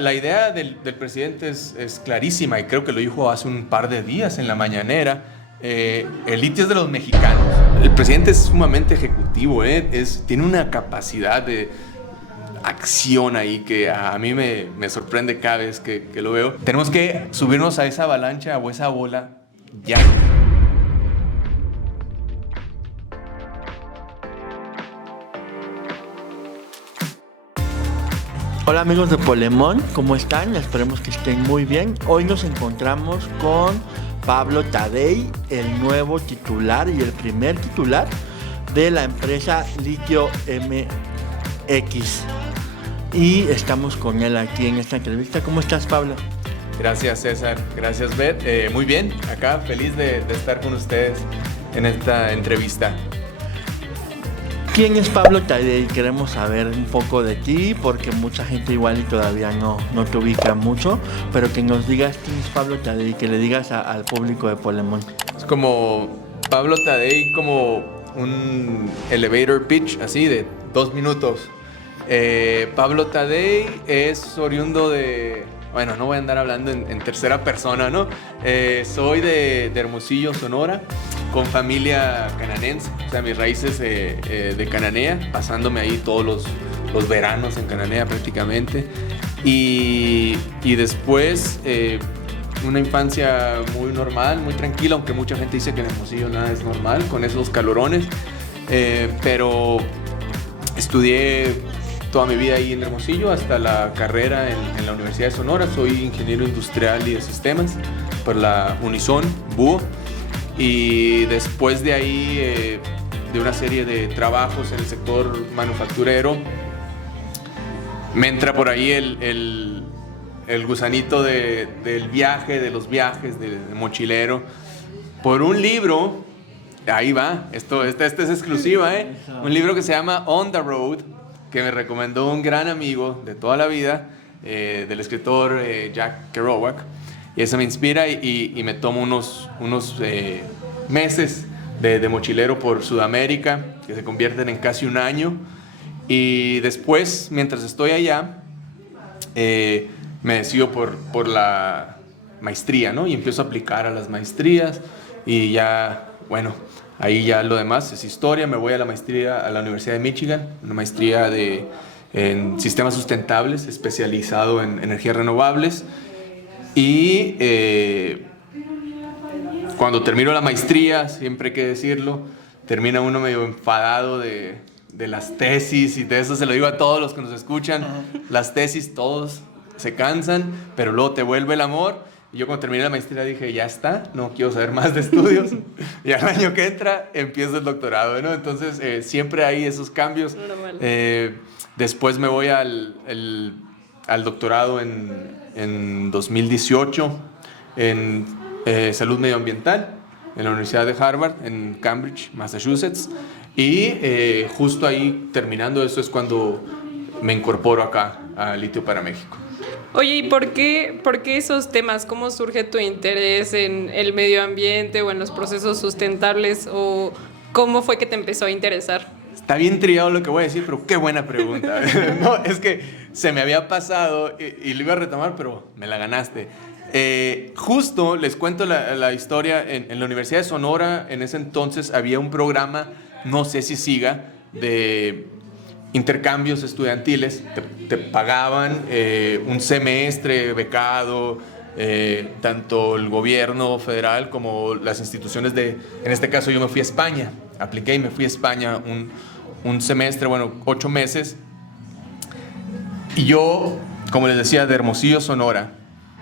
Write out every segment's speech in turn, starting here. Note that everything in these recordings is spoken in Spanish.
La idea del presidente es clarísima y creo que lo dijo hace un par de días en la mañanera. El litio es de los mexicanos. El presidente es sumamente ejecutivo, tiene una capacidad de acción ahí que a mí me sorprende cada vez que lo veo. Tenemos que subirnos a esa avalancha o esa bola ya. Hola amigos de Polemón, ¿cómo están? Esperemos que estén muy bien. Hoy nos encontramos con Pablo Tadei, el nuevo titular y el primer titular de la empresa Litio MX. Y estamos con él aquí en esta entrevista. ¿Cómo estás, Pablo? Gracias, César. Gracias, Beth. Muy bien, acá feliz de estar con ustedes en esta entrevista. ¿Quién es Pablo Tadei? Queremos saber un poco de ti, porque mucha gente igual y todavía no te ubica mucho, pero que nos digas quién es Pablo Tadei, que le digas al público de Polemón. Es como Pablo Tadei, como un elevator pitch, así de 2 minutos. Pablo Tadei es oriundo de... Bueno, no voy a andar hablando en tercera persona, ¿no? Soy de Hermosillo, Sonora, con familia cananense, o sea, mis raíces de Cananea, pasándome ahí todos los veranos en Cananea prácticamente. Y después una infancia muy normal, muy tranquila, aunque mucha gente dice que en Hermosillo nada es normal, con esos calorones. Pero estudié toda mi vida ahí en Hermosillo, hasta la carrera en la Universidad de Sonora. Soy ingeniero industrial y de sistemas por la Unison, BUO. Y después de ahí, de una serie de trabajos en el sector manufacturero, me entra por ahí el gusanito del viaje, de los viajes, de mochilero, por un libro. Ahí va, esta es exclusiva, un libro que se llama On the Road, que me recomendó un gran amigo de toda la vida, del escritor Jack Kerouac. Y eso me inspira y me tomo unos meses de mochilero por Sudamérica, que se convierten en casi un año. Y después, mientras estoy allá, me decido por la maestría, ¿no? Y empiezo a aplicar a las maestrías y ya, bueno, ahí ya lo demás es historia. Me voy a la maestría a la Universidad de Michigan, una maestría en sistemas sustentables, especializado en energías renovables. Y cuando termino la maestría, siempre hay que decirlo, termina uno medio enfadado de las tesis, y de eso se lo digo a todos los que nos escuchan. Las tesis, todos se cansan, pero luego te vuelve el amor. Y yo cuando terminé la maestría dije, ya está, no quiero saber más de estudios. Y al año que entra empiezo el doctorado, ¿no? Entonces siempre hay esos cambios. Después me voy al doctorado en 2018 en salud medioambiental en la Universidad de Harvard, en Cambridge, Massachusetts. Y justo ahí, terminando eso, es cuando me incorporo acá a Litio para México. Oye, ¿y por qué esos temas? ¿Cómo surge tu interés en el medio ambiente o en los procesos sustentables? ¿O cómo fue que te empezó a interesar? Está bien trillado lo que voy a decir, pero qué buena pregunta. No, es que se me había pasado y lo iba a retomar, pero me la ganaste. Justo les cuento la historia. En la Universidad de Sonora, en ese entonces, había un programa, no sé si siga, de intercambios estudiantiles. Te pagaban un semestre becado, tanto el gobierno federal como las instituciones en este caso yo me fui a España, apliqué y me fui a España un semestre, 8 meses. Y yo, como les decía, de Hermosillo, Sonora,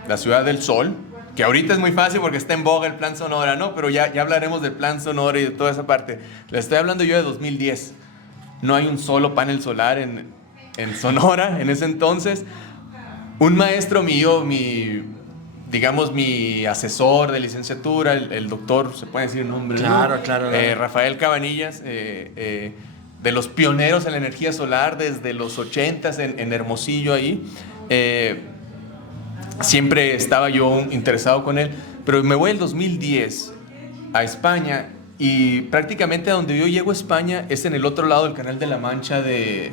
la ciudad del sol, que ahorita es muy fácil porque está en boga el Plan Sonora, ¿no? Pero ya hablaremos del Plan Sonora y de toda esa parte. Les estoy hablando yo de 2010. No hay un solo panel solar en Sonora en ese entonces. Un maestro mío, mi asesor de licenciatura, el doctor, ¿se puede decir el nombre? Claro, ¿no? claro. Rafael Cabanillas, de los pioneros en la energía solar desde los 80s en Hermosillo ahí. Siempre estaba yo interesado con él, pero me voy el 2010 a España. Y prácticamente a donde yo llego a España es en el otro lado del Canal de la Mancha de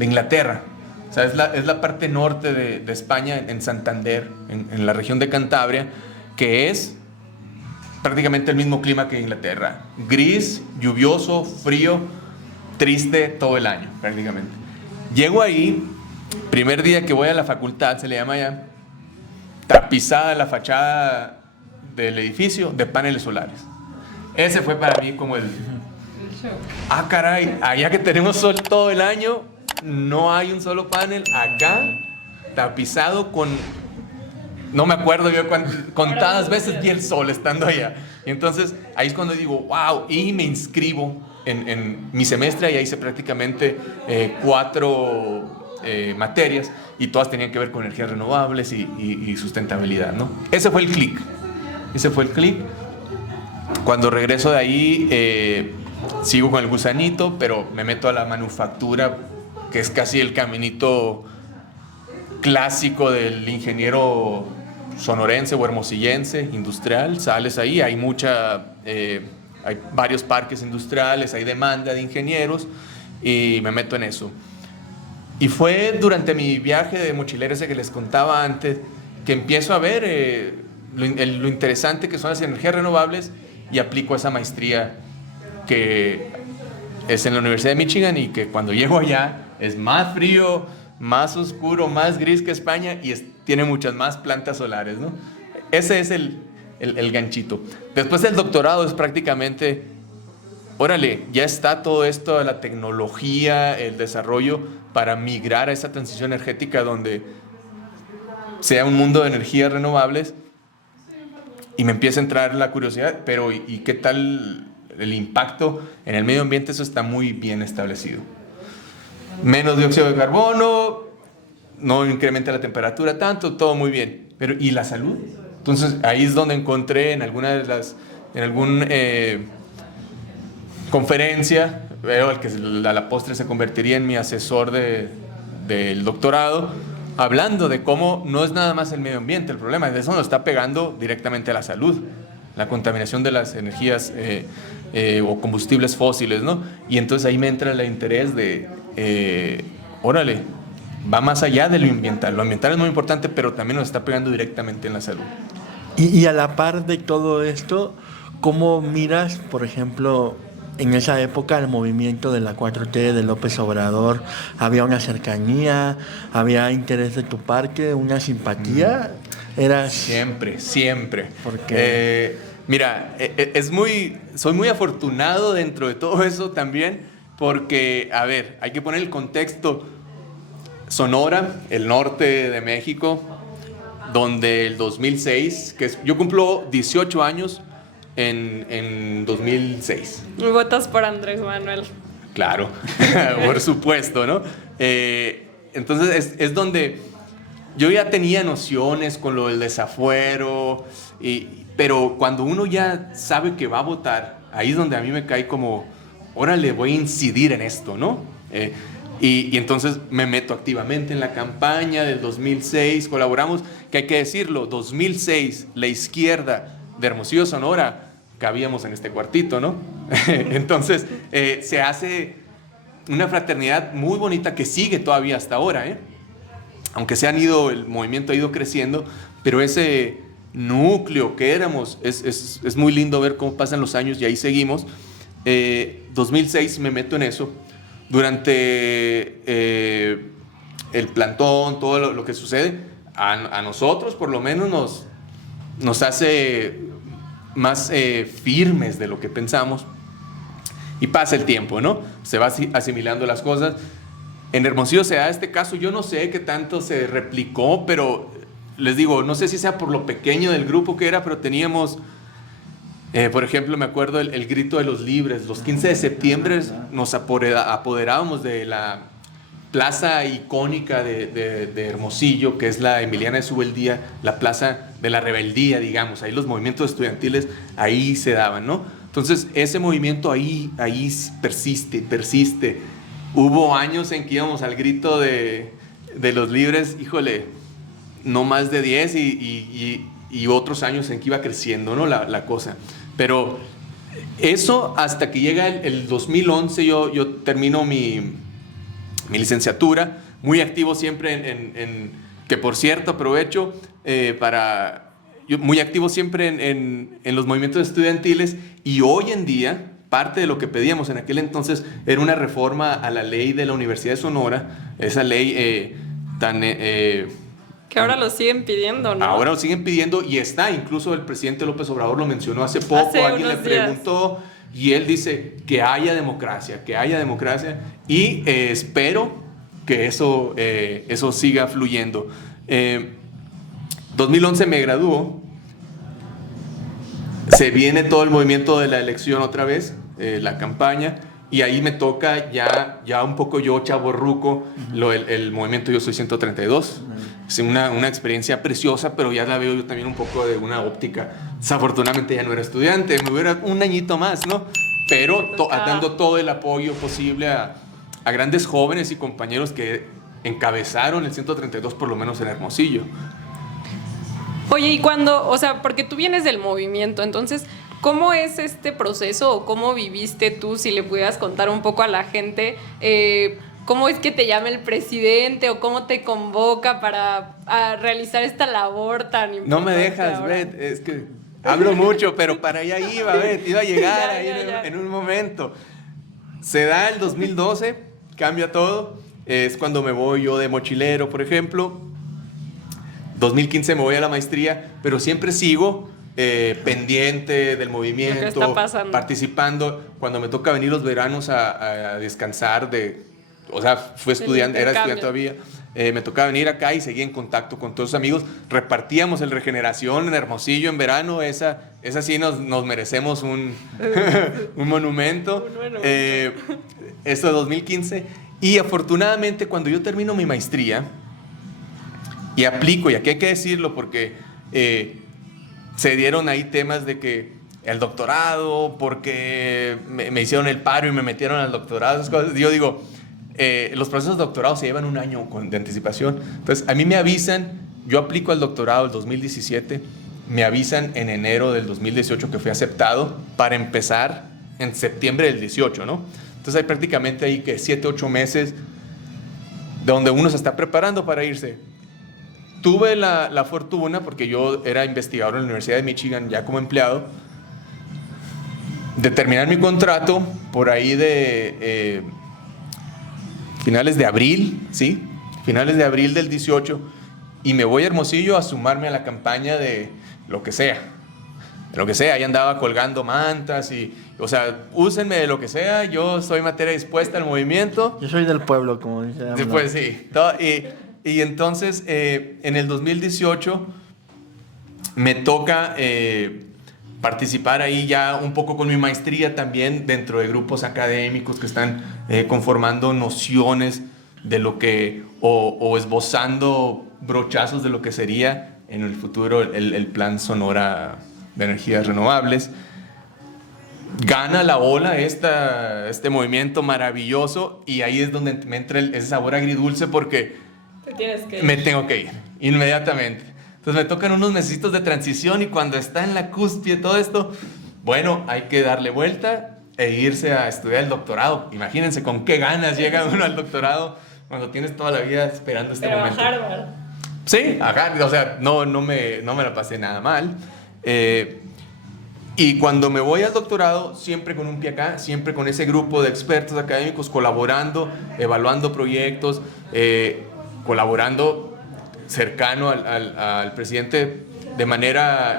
Inglaterra. O sea, es la parte norte de España, en Santander, en la región de Cantabria, que es prácticamente el mismo clima que Inglaterra. Gris, lluvioso, frío, triste todo el año, prácticamente. Llego ahí, primer día que voy a la facultad, se le llama ya, tapizada la fachada del edificio de paneles solares. Ese fue para mí como el ah, caray, allá que tenemos sol todo el año, no hay un solo panel. Acá, tapizado con, no me acuerdo yo contadas veces vi el sol estando allá. Y entonces ahí es cuando digo, wow, y me inscribo en mi semestre. Y ahí hice prácticamente 4 materias, y todas tenían que ver con energías renovables y sustentabilidad, ¿no? Ese fue el clic. Cuando regreso de ahí, sigo con el gusanito, pero me meto a la manufactura, que es casi el caminito clásico del ingeniero sonorense o hermosillense, industrial. Sales ahí, hay varios parques industriales, hay demanda de ingenieros, y me meto en eso. Y fue durante mi viaje de mochilero ese que les contaba antes, que empiezo a ver lo interesante que son las energías renovables, y aplico esa maestría que es en la Universidad de Michigan, y que cuando llego allá es más frío, más oscuro, más gris que España, y tiene muchas más plantas solares, ¿no? Ese es el ganchito. Después del doctorado es prácticamente, órale, ya está todo esto, la tecnología, el desarrollo para migrar a esa transición energética donde sea un mundo de energías renovables, y me empieza a entrar la curiosidad, pero ¿y qué tal el impacto en el medio ambiente? Eso está muy bien establecido. Menos dióxido de carbono, no incrementa la temperatura tanto, todo muy bien. Pero ¿y la salud? Entonces ahí es donde encontré en alguna conferencia, veo el que a la postre se convertiría en mi asesor del doctorado, hablando de cómo no es nada más el medio ambiente el problema, de eso nos está pegando directamente a la salud, la contaminación de las energías o combustibles fósiles, ¿no? Y entonces ahí me entra el interés de, órale, va más allá de lo ambiental. Lo ambiental es muy importante, pero también nos está pegando directamente en la salud. Y a la par de todo esto, ¿cómo miras, por ejemplo, en esa época el movimiento de la 4T de López Obrador? ¿Había una cercanía? ¿Había interés de tu parte? ¿Una simpatía? ¿Eras...? Siempre. Porque mira, soy muy afortunado dentro de todo eso también, porque, a ver, hay que poner el contexto. Sonora, el norte de México, donde el 2006, yo cumplo 18 años en 2006. ¿Votas por Andrés Manuel? Claro, por supuesto, ¿no? Entonces es donde yo ya tenía nociones con lo del desafuero, pero cuando uno ya sabe que va a votar, ahí es donde a mí me cae como, órale, voy a incidir en esto, ¿no? Y entonces me meto activamente en la campaña del 2006, colaboramos, que hay que decirlo, 2006, la izquierda de Hermosillo, Sonora, cabíamos en este cuartito, ¿no? Entonces se hace una fraternidad muy bonita que sigue todavía hasta ahora, aunque el movimiento ha ido creciendo, pero ese núcleo que éramos, es muy lindo ver cómo pasan los años y ahí seguimos. 2006 me meto en eso. Durante el plantón, todo lo que sucede, a nosotros por lo menos nos hace más firmes de lo que pensamos, y pasa el tiempo, ¿no? Se va asimilando las cosas. En Hermosillo se da este caso, yo no sé qué tanto se replicó, pero les digo, no sé si sea por lo pequeño del grupo que era, pero teníamos... por ejemplo, me acuerdo el grito de los libres. Los 15 de septiembre nos apoderábamos de la plaza icónica de Hermosillo, que es la Emiliana de Subeldía, la plaza de la rebeldía, digamos. Ahí los movimientos estudiantiles ahí se daban, ¿no? Entonces, ese movimiento ahí persiste. Hubo años en que íbamos al grito de los libres, híjole, no más de 10, y otros años en que iba creciendo, ¿no? La cosa. Pero eso hasta que llega el 2011, yo termino mi licenciatura. muy activo siempre que por cierto aprovecho muy activo siempre en los movimientos estudiantiles, y hoy en día parte de lo que pedíamos en aquel entonces era una reforma a la ley de la Universidad de Sonora, esa ley que ahora lo siguen pidiendo, ¿no? Ahora lo siguen pidiendo y está, incluso el presidente López Obrador lo mencionó hace poco, alguien le preguntó y él dice que haya democracia y espero que eso siga fluyendo. 2011 me graduó, se viene todo el movimiento de la elección otra vez, la campaña, y ahí me toca ya un poco yo chavorruco, el movimiento Yo Soy 132. Es una experiencia preciosa, pero ya la veo yo también un poco de una óptica. Desafortunadamente ya no era estudiante, me hubiera un añito más, ¿no? Pero dando todo el apoyo posible a grandes jóvenes y compañeros que encabezaron el 132, por lo menos en Hermosillo. Oye, y o sea, porque tú vienes del movimiento, entonces, ¿cómo es este proceso o cómo viviste tú, si le pudieras contar un poco a la gente, cómo es que te llama el presidente o cómo te convoca para realizar esta labor tan importante? No me dejas, Bet, es que hablo mucho, pero para allá iba, Bet, iba a llegar ya. En un momento. Se da el 2012, cambia todo, es cuando me voy yo de mochilero, por ejemplo. 2015 me voy a la maestría, pero siempre sigo pendiente del movimiento, participando. Cuando me toca venir los veranos a descansar o sea, fui estudiante, era estudiante todavía, me tocaba venir acá y seguía en contacto con todos los amigos. Repartíamos el Regeneración en Hermosillo en verano, esa sí nos merecemos un monumento. Esto de 2015. Y afortunadamente cuando yo termino mi maestría, y aplico, y aquí hay que decirlo porque se dieron ahí temas de que el doctorado, porque me hicieron el paro y me metieron al doctorado, esas cosas. Yo digo, los procesos de doctorado se llevan un año de anticipación. Entonces, a mí me avisan, yo aplico al doctorado el 2017, me avisan en enero del 2018 que fui aceptado para empezar en septiembre del 18, ¿no? Entonces, hay prácticamente ahí que 7, 8 meses donde uno se está preparando para irse. Tuve la fortuna, porque yo era investigador en la Universidad de Michigan, ya como empleado, de terminar mi contrato por ahí de finales de abril, ¿sí? Finales de abril del 18, y me voy a Hermosillo a sumarme a la campaña de lo que sea. Ahí andaba colgando mantas o sea, úsenme de lo que sea, yo soy materia dispuesta al movimiento. Yo soy del pueblo, como dice. Pues sí, y entonces, en el 2018 me toca participar ahí ya un poco con mi maestría también dentro de grupos académicos que están conformando nociones de lo que, o esbozando brochazos de lo que sería en el futuro el Plan Sonora de Energías Renovables. Gana la ola este movimiento maravilloso, y ahí es donde me entra ese sabor agridulce porque me tengo que ir inmediatamente. Entonces me tocan unos mesecitos de transición, y cuando está en la cúspide todo esto, bueno, hay que darle vuelta e irse a estudiar el doctorado. Imagínense con qué ganas llega uno al doctorado cuando tienes toda la vida esperando este momento. Pero a Harvard. Sí, a Harvard, o sea, no me la pasé nada mal. Y cuando me voy al doctorado, siempre con un pie acá, siempre con ese grupo de expertos académicos colaborando, evaluando proyectos, colaborando cercano al presidente de manera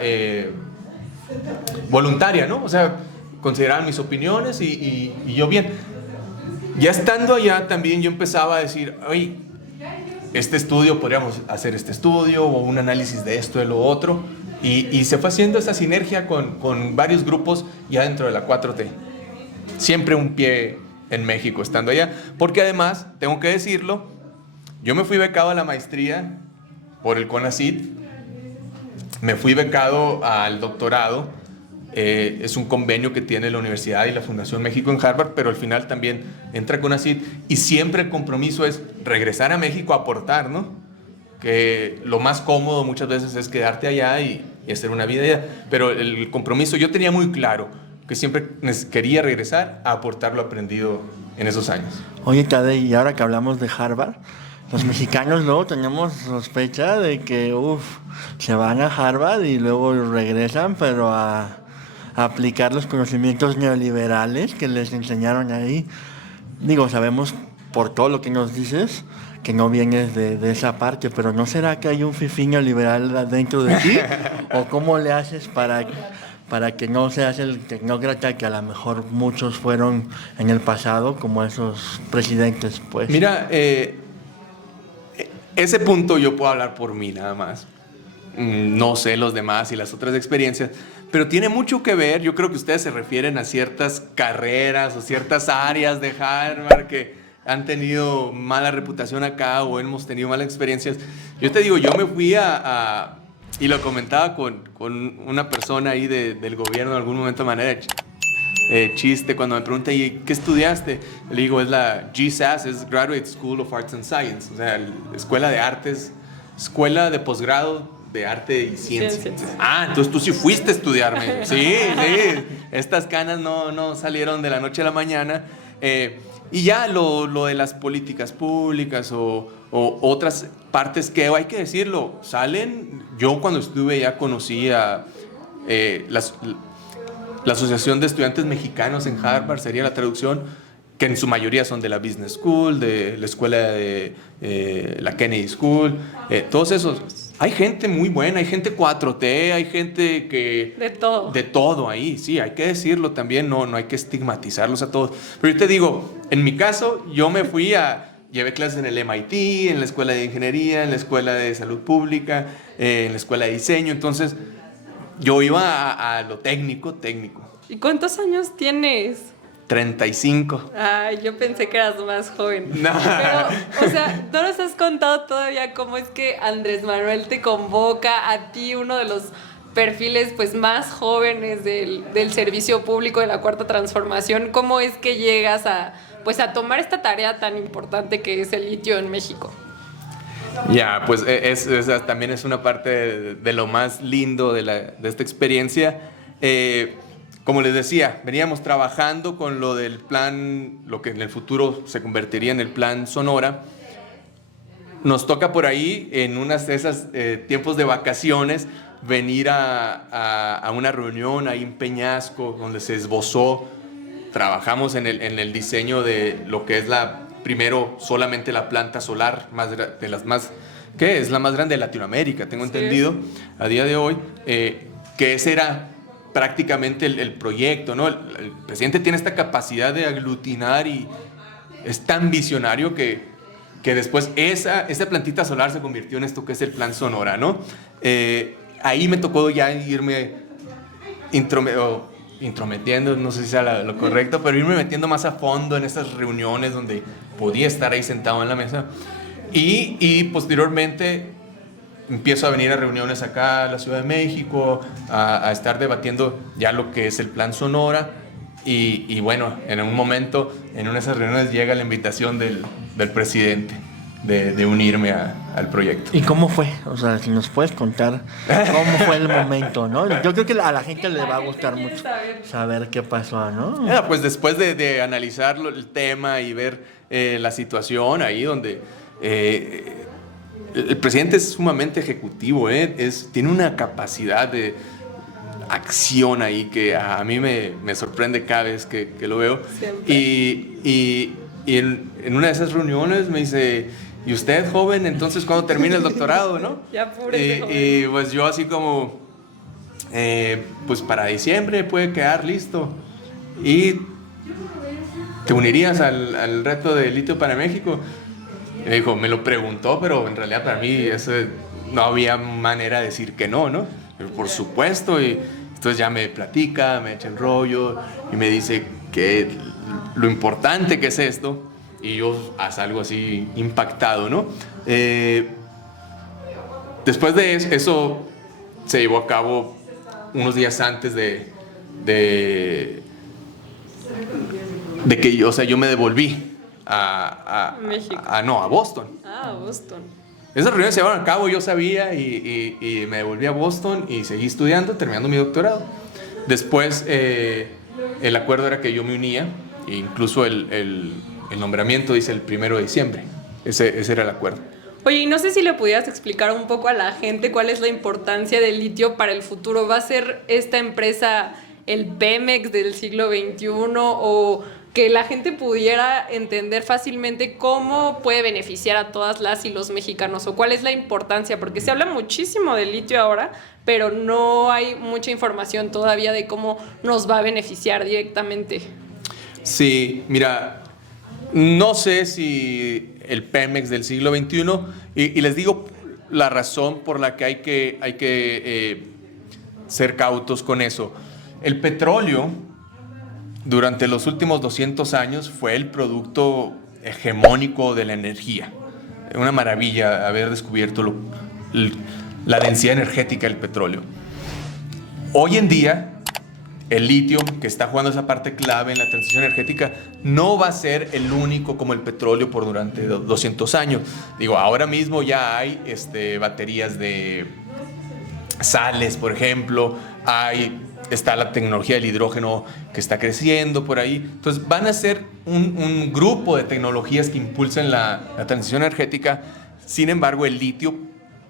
voluntaria, ¿no? O sea, consideraban mis opiniones y yo bien. Ya estando allá también yo empezaba a decir, oye, este estudio, podríamos hacer este estudio o un análisis de esto, de lo otro, y se fue haciendo esa sinergia con varios grupos ya dentro de la 4T. Siempre un pie en México estando allá, porque además, tengo que decirlo, yo me fui becado a la maestría por el CONACYT, me fui becado al doctorado, es un convenio que tiene la Universidad y la Fundación México en Harvard, pero al final también entra CONACYT, y siempre el compromiso es regresar a México a aportar, ¿no? Que lo más cómodo muchas veces es quedarte allá y hacer una vida allá, pero el compromiso yo tenía muy claro que siempre quería regresar a aportar lo aprendido en esos años. Oye, Tadei, y ahora que hablamos de Harvard, los mexicanos luego tenemos sospecha de que, se van a Harvard y luego regresan, pero a aplicar los conocimientos neoliberales que les enseñaron ahí. Digo, sabemos por todo lo que nos dices que no vienes de esa parte, pero ¿no será que hay un fifí neoliberal dentro de ti? ¿O cómo le haces para que no seas el tecnócrata que a lo mejor muchos fueron en el pasado, como esos presidentes, pues? Mira, ese punto yo puedo hablar por mí nada más. No sé los demás y las otras experiencias, pero tiene mucho que ver. Yo creo que ustedes se refieren a ciertas carreras o ciertas áreas de Harvard que han tenido mala reputación acá o hemos tenido malas experiencias. Yo te digo, yo me fui y lo comentaba con una persona ahí del gobierno en algún momento de manera chiste, cuando me pregunta, ¿y qué estudiaste? Le digo, es la GSASS, es Graduate School of Arts and Science, o sea, Escuela de Artes, Escuela de Posgrado de Arte y Ciencia. Entonces tú sí fuiste a estudiarme. Sí, estas canas no salieron de la noche a la mañana. Y ya lo de las políticas públicas o otras partes que hay que decirlo, salen. Yo cuando estuve ya conocí a la Asociación de Estudiantes Mexicanos en Harvard, sería la traducción, que en su mayoría son de la Business School, de la escuela de la Kennedy School, todos esos. Hay gente muy buena, hay gente 4T, hay gente que... De todo. De todo ahí, sí, hay que decirlo también, no hay que estigmatizarlos a todos. Pero yo te digo, en mi caso, yo me fui llevé clases en el MIT, en la Escuela de Ingeniería, en la Escuela de Salud Pública, en la Escuela de Diseño, entonces yo iba a lo técnico. ¿Y cuántos años tienes? 35. Ay, yo pensé que eras más joven. No. Pero, o sea, no nos has contado todavía cómo es que Andrés Manuel te convoca a ti, uno de los perfiles pues más jóvenes del servicio público de la Cuarta Transformación. ¿Cómo es que llegas a tomar esta tarea tan importante que es el litio en México? Ya, pues también es una parte de lo más lindo de esta experiencia. Como les decía, veníamos trabajando con lo del plan, lo que en el futuro se convertiría en el plan Sonora. Nos toca por ahí, en unas de esas tiempos de vacaciones, venir a una reunión ahí en Peñasco, donde se esbozó. Trabajamos en el diseño de lo que es primero solamente la planta solar, de las más, que es la más grande de Latinoamérica, tengo entendido, a día de hoy, que ese era prácticamente el proyecto, ¿no? El presidente tiene esta capacidad de aglutinar y es tan visionario que después esa plantita solar se convirtió en esto que es el Plan Sonora, ¿no? Ahí me tocó ya irme intrometiendo, no sé si sea lo correcto, pero irme metiendo más a fondo en esas reuniones donde podía estar ahí sentado en la mesa y posteriormente empiezo a venir a reuniones acá a la Ciudad de México, a estar debatiendo ya lo que es el Plan Sonora y bueno, en un momento, en una de esas reuniones llega la invitación del presidente de unirme al proyecto. ¿Y cómo fue? O sea, si nos puedes contar cómo fue el momento, ¿no? Yo creo que a la gente le va a gustar mucho saber qué pasó, ¿no? Pues después de analizar el tema y ver la situación ahí donde... el presidente es sumamente ejecutivo, tiene una capacidad de acción ahí que a mí me sorprende cada vez que lo veo. Siempre. Y en una de esas reuniones me dice, ¿y usted, joven, entonces cuándo termina el doctorado, no? Ya apúrese, y pues yo así como, pues para diciembre puede quedar listo. ¿Y te unirías al reto de litio para México? Me dijo, me lo preguntó, pero en realidad para mí eso no había manera de decir que no. Pero por supuesto, y entonces ya me platica, me echa el rollo y me dice que lo importante que es esto, y yo salgo así impactado, ¿no? Después de eso se llevó a cabo unos días antes de que yo me devolví a México. A Boston. A Boston. Esas reuniones se llevaron a cabo, yo sabía, y me devolví a Boston y seguí estudiando, terminando mi doctorado. Después, el acuerdo era que yo me unía, e incluso el nombramiento dice el 1 de diciembre. Ese era el acuerdo. Oye, y no sé si le pudieras explicar un poco a la gente cuál es la importancia del litio para el futuro. ¿Va a ser esta empresa el Pemex del siglo XXI o que la gente pudiera entender fácilmente cómo puede beneficiar a todas las y los mexicanos o cuál es la importancia? Porque se habla muchísimo del litio ahora, pero no hay mucha información todavía de cómo nos va a beneficiar directamente. Sí, mira, no sé si el Pemex del siglo XXI, y les digo la razón por la que hay que ser cautos con eso. El petróleo, durante los últimos 200 años, fue el producto hegemónico de la energía. Una maravilla haber descubierto la densidad energética del petróleo. Hoy en día, el litio, que está jugando esa parte clave en la transición energética, no va a ser el único como el petróleo por durante 200 años. Digo, ahora mismo ya hay baterías de sales, por ejemplo, está la tecnología del hidrógeno que está creciendo por ahí. Entonces van a ser un grupo de tecnologías que impulsen la transición energética. Sin embargo, el litio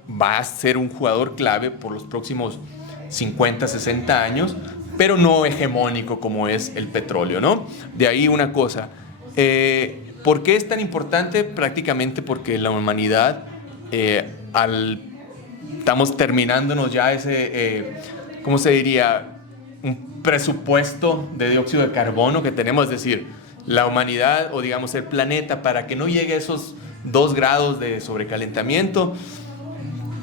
va a ser un jugador clave por los próximos 50, 60 años, pero no hegemónico como es el petróleo, ¿no? De ahí una cosa. ¿Por qué es tan importante? Prácticamente porque la humanidad, estamos terminándonos ya ese, ¿cómo se diría? Un presupuesto de dióxido de carbono que tenemos, es decir, la humanidad o digamos el planeta, para que no llegue a esos 2 grados de sobrecalentamiento,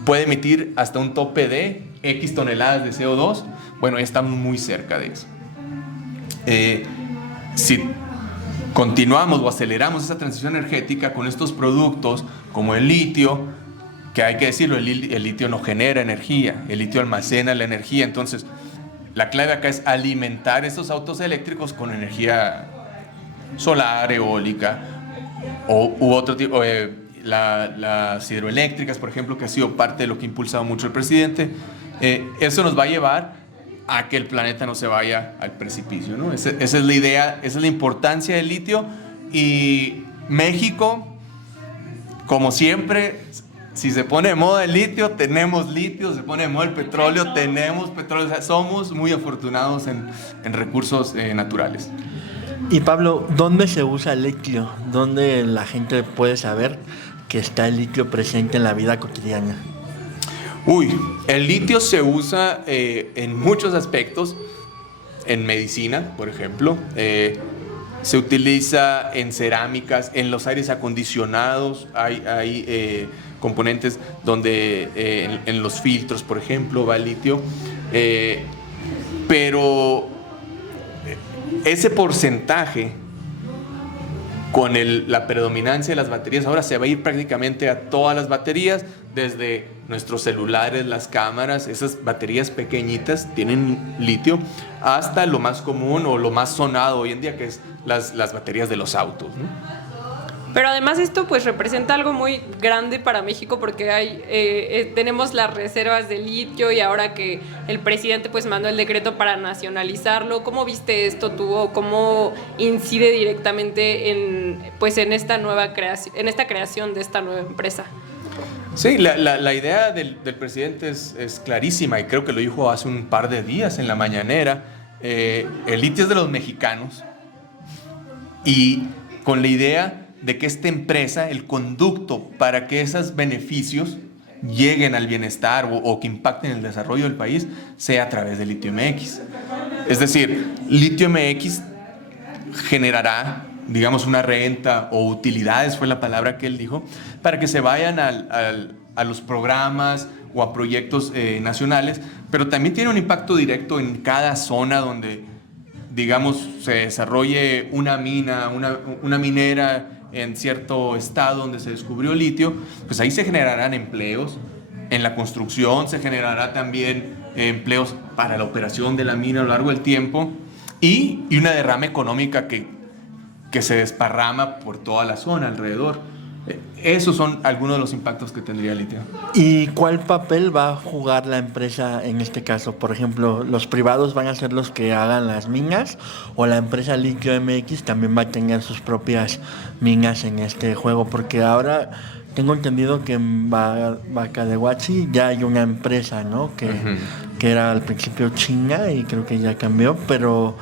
puede emitir hasta un tope de X toneladas de CO2. Bueno, ya estamos muy cerca de eso. Si continuamos o aceleramos esa transición energética con estos productos como el litio, que hay que decirlo, el litio no genera energía, el litio almacena la energía. Entonces, la clave acá es alimentar esos autos eléctricos con energía solar, eólica u otro tipo, las hidroeléctricas, por ejemplo, que ha sido parte de lo que ha impulsado mucho el presidente. Eso nos va a llevar a que el planeta no se vaya al precipicio, ¿no? Esa es la idea, esa es la importancia del litio. Y México, como siempre, si se pone de moda el litio, tenemos litio. Se pone de moda el petróleo, tenemos petróleo. O sea, somos muy afortunados en recursos naturales. Y Pablo, ¿dónde se usa el litio? ¿Dónde la gente puede saber que está el litio presente en la vida cotidiana? El litio se usa en muchos aspectos. En medicina, por ejemplo. Se utiliza en cerámicas, en los aires acondicionados. Hay componentes donde en los filtros, por ejemplo, va el litio. Pero ese porcentaje, con la predominancia de las baterías, ahora se va a ir prácticamente a todas las baterías, desde nuestros celulares, las cámaras, esas baterías pequeñitas tienen litio, hasta lo más común o lo más sonado hoy en día, que es las baterías de los autos, ¿no? Pero además esto pues representa algo muy grande para México porque tenemos las reservas de litio y ahora que el presidente pues mandó el decreto para nacionalizarlo. ¿Cómo viste esto tú o cómo incide directamente en esta nueva creación, en esta creación de esta nueva empresa? Sí, la idea del presidente es clarísima y creo que lo dijo hace un par de días en la mañanera. El litio es de los mexicanos y con la idea de que esta empresa, el conducto para que esos beneficios lleguen al bienestar o que impacten el desarrollo del país, sea a través de Litio MX. Es decir, Litio MX generará, digamos, una renta o utilidades, fue la palabra que él dijo, para que se vayan a los programas o a proyectos nacionales, pero también tiene un impacto directo en cada zona donde, digamos, se desarrolle una mina, una minera en cierto estado donde se descubrió litio. Pues ahí se generarán empleos. En la construcción se generará también empleos para la operación de la mina a lo largo del tiempo y una derrama económica que se desparrama por toda la zona alrededor. Esos son algunos de los impactos que tendría el litio. ¿Y cuál papel va a jugar la empresa en este caso? Por ejemplo, ¿los privados van a ser los que hagan las minas o la empresa Litio MX también va a tener sus propias minas en este juego? Porque ahora tengo entendido que en Bacadehuachi ya hay una empresa, ¿no? Que era al principio China y creo que ya cambió, pero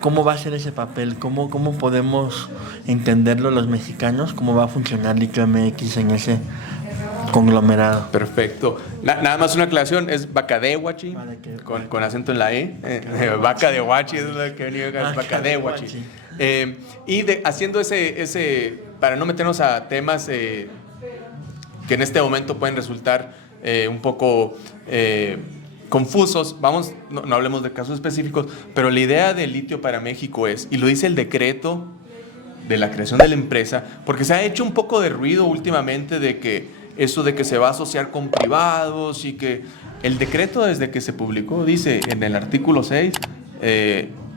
¿cómo va a ser ese papel? ¿Cómo podemos entenderlo los mexicanos? ¿Cómo va a funcionar Litio MX en ese conglomerado? Perfecto. Nada más una aclaración, es Bacadehuachi, con acento en la E. Bacadehuachi es lo que venía acá, es Bacadehuachi. Haciendo ese, para no meternos a temas que en este momento pueden resultar un poco confusos, no hablemos de casos específicos, pero la idea del litio para México es, y lo dice el decreto de la creación de la empresa, porque se ha hecho un poco de ruido últimamente de que eso de que se va a asociar con privados y que el decreto desde que se publicó dice en el artículo 6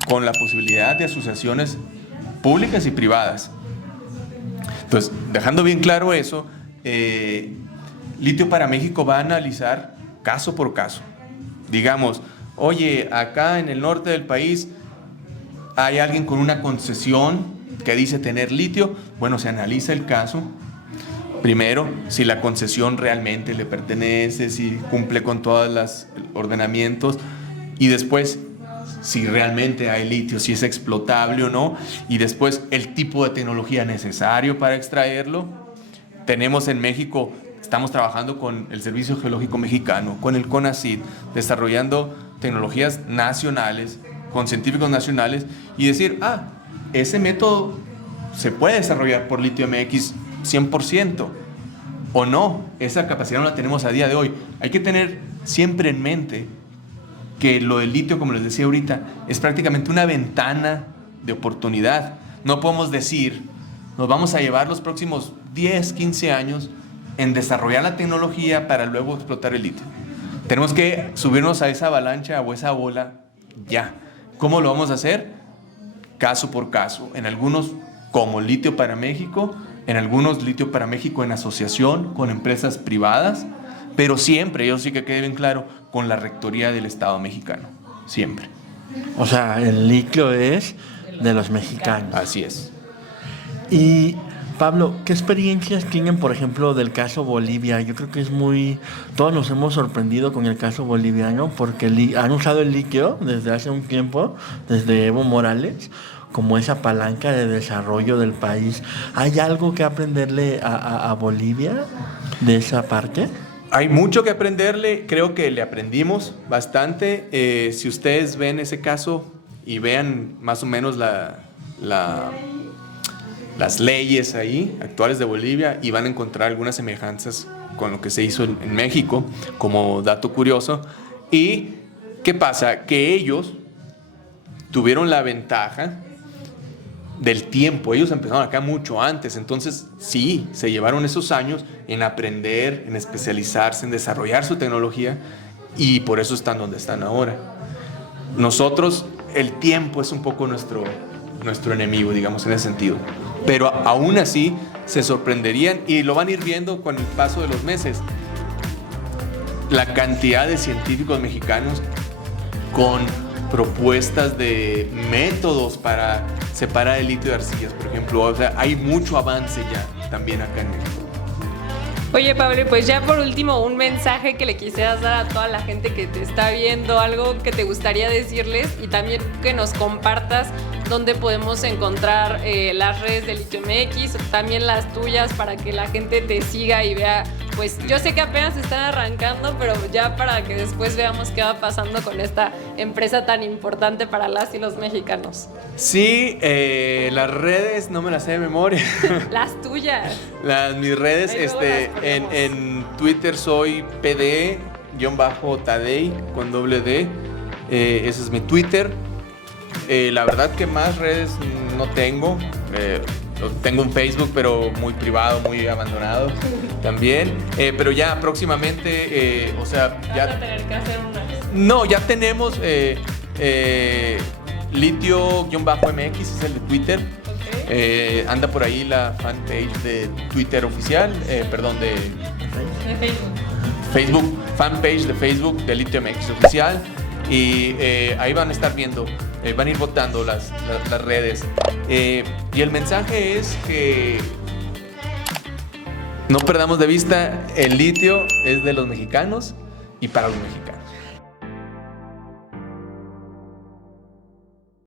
con la posibilidad de asociaciones públicas y privadas. Entonces, dejando bien claro eso, Litio para México va a analizar caso por caso. Digamos, oye, acá en el norte del país hay alguien con una concesión que dice tener litio. Bueno, se analiza el caso. Primero, si la concesión realmente le pertenece, si cumple con todos los ordenamientos. Y después, si realmente hay litio, si es explotable o no. Y después, el tipo de tecnología necesario para extraerlo. Tenemos en México... Estamos trabajando con el Servicio Geológico Mexicano, con el CONACYT, desarrollando tecnologías nacionales, con científicos nacionales, y decir, ese método se puede desarrollar por Litio MX 100%, o no, esa capacidad no la tenemos a día de hoy. Hay que tener siempre en mente que lo del litio, como les decía ahorita, es prácticamente una ventana de oportunidad. No podemos decir, nos vamos a llevar los próximos 10, 15 años en desarrollar la tecnología para luego explotar el litio. Tenemos que subirnos a esa avalancha o esa bola ya. ¿Cómo lo vamos a hacer? Caso por caso. En algunos, como Litio para México, en algunos Litio para México en asociación con empresas privadas, pero siempre, yo sí que quede bien claro, con la rectoría del Estado mexicano. Siempre. O sea, el litio es de los mexicanos. Así es. Y Pablo, ¿qué experiencias tienen, por ejemplo, del caso Bolivia? Yo creo que es todos nos hemos sorprendido con el caso boliviano porque han usado el litio desde hace un tiempo, desde Evo Morales, como esa palanca de desarrollo del país. ¿Hay algo que aprenderle a Bolivia de esa parte? Hay mucho que aprenderle, creo que le aprendimos bastante. Si ustedes ven ese caso y vean más o menos las leyes ahí actuales de Bolivia, y van a encontrar algunas semejanzas con lo que se hizo en México, como dato curioso. ¿Y qué pasa? Que ellos tuvieron la ventaja del tiempo. Ellos empezaron acá mucho antes, entonces sí, se llevaron esos años en aprender, en especializarse, en desarrollar su tecnología, y por eso están donde están ahora. Nosotros, el tiempo es un poco nuestro enemigo, digamos, en ese sentido. Pero aún así se sorprenderían, y lo van a ir viendo con el paso de los meses, la cantidad de científicos mexicanos con propuestas de métodos para separar el litio de arcillas, por ejemplo. O sea, hay mucho avance ya también acá en México. Oye, Pablo, pues ya por último, un mensaje que le quisieras dar a toda la gente que te está viendo, algo que te gustaría decirles, y también que nos compartas dónde podemos encontrar las redes de Litio MX, también las tuyas, para que la gente te siga y vea. Pues yo sé que apenas están arrancando, pero ya para que después veamos qué va pasando con esta empresa tan importante para las y los mexicanos. Sí, las redes no me las sé de memoria. Las tuyas. Mis redes, en Twitter soy pd-tadei con doble D. Ese es mi Twitter. La verdad que más redes no tengo. Tengo un Facebook, pero muy privado, muy abandonado también. Pero ya próximamente, o sea, ya... Vas a tener que hacer una. No, ya tenemos Litio-MX, es el de Twitter. Anda por ahí la fanpage de Twitter oficial, perdón, de Facebook, fanpage de Facebook de Litio MX oficial. Y ahí van a estar viendo, van a ir votando las redes. Y el mensaje es que no perdamos de vista, el litio es de los mexicanos y para los mexicanos.